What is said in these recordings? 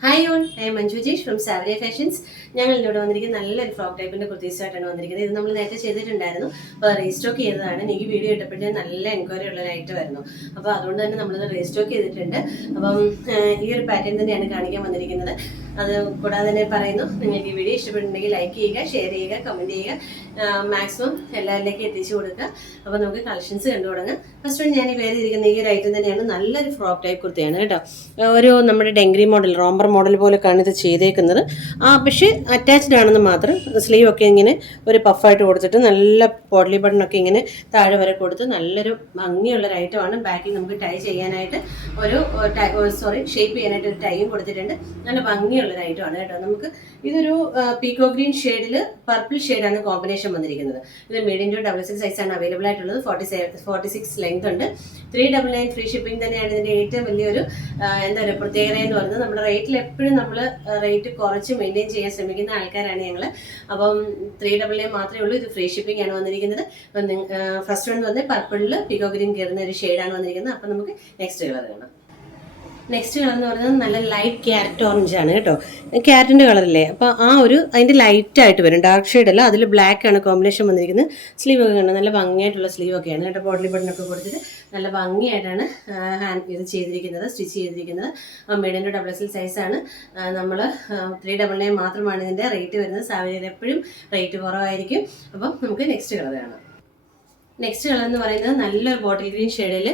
Hi all, I Manju Jesh from Savariya Fashions. ഞങ്ങൾ ഇവിടെ വന്നിരിക്കുന്നത് നല്ലൊരു ഫ്രോക്ക് ടൈപ്പിന്റെ കുർത്തീസായിട്ടാണ് വന്നിരിക്കുന്നത്. ഇത് നമ്മൾ നേരത്തെ ചെയ്തിട്ടുണ്ടായിരുന്നു. അപ്പോൾ റീസ്റ്റോക്ക് ചെയ്തതാണ്. എനിക്ക് വീഡിയോ ഇട്ടപ്പോഴത്തേക്കും നല്ല എൻക്വയറി ഉള്ള ഒരു ഐറ്റം ആയിരുന്നു. അപ്പോൾ അതുകൊണ്ട് തന്നെ നമ്മളിത് റീസ്റ്റോക്ക് ചെയ്തിട്ടുണ്ട്. അപ്പം ഈ ഒരു പാറ്റേൺ തന്നെയാണ് കാണിക്കാൻ വന്നിരിക്കുന്നത്. അത് കൂടാതെ തന്നെ പറയുന്നു, നിങ്ങൾക്ക് ഈ വീഡിയോ ഇഷ്ടപ്പെട്ടിട്ടുണ്ടെങ്കിൽ ലൈക്ക് ചെയ്യുക, ഷെയർ ചെയ്യുക, കമൻറ്റ് ചെയ്യുക, മാക്സിമം എല്ലാവരിലേക്കും എത്തിച്ചു കൊടുക്കുക. അപ്പോൾ നമുക്ക് കളക്ഷൻസ് കണ്ടു തുടങ്ങാം. ഫസ്റ്റ് ഞാൻ ഈ ചെയ്തിരിക്കുന്ന ഈ ഒരു ഐറ്റം തന്നെയാണ്. നല്ലൊരു ഫ്രോക്ക് ടൈപ്പ് കുർത്തയാണ് കേട്ടോ. ഒരു നമ്മുടെ ഡെങ്ക്രി മോഡൽ, റോംബർ മോഡൽ പോലെയാണ് ഇത് ചെയ്തേക്കുന്നത്. പക്ഷേ അറ്റാച്ച്ഡ് ആണെന്ന് മാത്രം. സ്ലീവ് ഒക്കെ ഇങ്ങനെ ഒരു പഫായിട്ട് കൊടുത്തിട്ട് നല്ല പോഡ്ലി ബട്ടണൊക്കെ ഇങ്ങനെ താഴെ വരെ കൊടുത്ത് നല്ലൊരു ഭംഗിയുള്ളൊരു ഐറ്റമാണ്. ബാക്കിൽ നമുക്ക് ടൈ ചെയ്യാനായിട്ട് ഷേപ്പ് ചെയ്യാനായിട്ട് ഒരു ടൈയും കൊടുത്തിട്ടുണ്ട്. നല്ല ഭംഗിയുള്ളൊരു ഐറ്റമാണ് കേട്ടോ. നമുക്ക് ഇതൊരു പീക്കോ ഗ്രീൻ ഷെയ്ഡിൽ പർപ്പിൾ ഷെയ്ഡാണ് കോമ്പിനേഷൻ വന്നിരിക്കുന്നത്. ഇത് മീഡിയം ടു XXL സൈസാണ് അവൈലബിൾ ആയിട്ടുള്ളത്. 46 ലെങ്ത് ഉണ്ട്. 399 ഫ്രീ ഷിപ്പിംഗ് തന്നെയാണ് ഇതിൻ്റെ ഏറ്റവും വലിയൊരു എന്താ പറയുക പ്രത്യേകത എന്ന് പറയുന്നത്. നമ്മുടെ റേറ്റിൽ എപ്പോഴും നമ്മൾ റേറ്റ് കുറച്ച് മെയിൻറ്റെയിൻ ചെയ്യാൻ ശ്രമിക്കുന്ന ആൾക്കാരാണ് ഞങ്ങൾ. അപ്പം 399 മാത്രമേ ഉള്ളൂ. ഇത് ഫ്രീ ഷിപ്പിംഗ് ആണ് വന്നിരിക്കുന്നത്. അപ്പം ഫസ്റ്റ് വൺ വന്ന് പർപ്പിളിൽ പീക്കോ ഗ്രീൻ കയറുന്ന ഒരു ഷെയ്ഡാണ് വന്നിരിക്കുന്നത്. അപ്പം നമുക്ക് നെക്സ്റ്റ് കളർ കാണാം. നെക്സ്റ്റ് കളർ എന്ന് പറയുന്നത് നല്ല ലൈറ്റ് ക്യാരറ്റ് ഓറഞ്ച് ആണ് കേട്ടോ. ക്യാരറ്റിൻ്റെ കളറില്ലേ, അപ്പോൾ അതിൻ്റെ ലൈറ്റായിട്ട് വരും, ഡാർക്ക് ഷെയ്ഡ് അല്ല. അതിൽ ബ്ലാക്ക് ആണ് കോമ്പിനേഷൻ വന്നിരിക്കുന്നത്. സ്ലീവ് ഒക്കെ കണ്ടോ, നല്ല ഭംഗിയായിട്ടുള്ള സ്ലീവ് ഒക്കെയാണ് കേട്ടോ. ബോഡി ബട്ടണൊക്കെ കൊടുത്തിട്ട് നല്ല ഭംഗിയായിട്ടാണ് ഇത് ചെയ്തിരിക്കുന്നത്, സ്റ്റിച്ച് ചെയ്തിരിക്കുന്നത്. മീഡിയം ടു XXL സൈസാണ്. നമ്മൾ 399 മാത്രമാണ് ഇതിൻ്റെ റേറ്റ് വരുന്നത്. സാവരിയിൽ എപ്പോഴും റേറ്റ് കുറവായിരിക്കും. അപ്പം നമുക്ക് നെക്സ്റ്റ് കളർ കാണാം. നെക്സ്റ്റ് കളർ എന്ന് പറയുന്നത് നല്ലൊരു ബോട്ടിൽ ഗ്രീൻ ഷെയ്ഡിൽ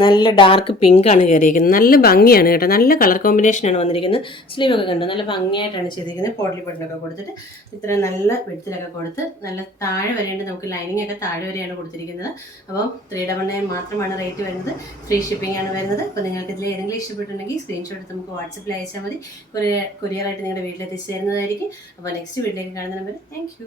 നല്ല ഡാർക്ക് പിങ്ക് ആണ് കയറിയിരിക്കുന്നത്. നല്ല ഭംഗിയാണ് കേട്ടോ. നല്ല കളർ കോമ്പിനേഷനാണ് വന്നിരിക്കുന്നത്. സ്ലീവ് ഒക്കെ കണ്ടോ, നല്ല ഭംഗിയായിട്ടാണ് ചെയ്തിരിക്കുന്നത്. പോട്ട്ലി ബട്ടണൊക്കെ കൊടുത്തിട്ട് ഇത്ര നല്ല വെടുത്തിലൊക്കെ കൊടുത്ത് നല്ല താഴെ വരെയുണ്ട്. നമുക്ക് ലൈനിങ് ഒക്കെ താഴെ വരെയാണ് കൊടുത്തിരിക്കുന്നത്. അപ്പം 399 മാത്രമാണ് റേറ്റ് വരുന്നത്. ഫ്രീ ഷിപ്പിംഗ് ആണ് വരുന്നത്. അപ്പോൾ നിങ്ങൾക്ക് ഇതിൽ ഏതെങ്കിലും ഇഷ്ടപ്പെട്ടിട്ടുണ്ടെങ്കിൽ സ്ക്രീൻഷോട്ട് എടുത്ത് നമുക്ക് വാട്സപ്പിൽ അയച്ചാൽ മതി. കൊറിയറായിട്ട് നിങ്ങളുടെ വീട്ടിലെത്തിച്ച് തരുന്നതായിരിക്കും. അപ്പോൾ നെക്സ്റ്റ് വീട്ടിലേക്ക് കാണുന്ന നമ്പർ. Thank you.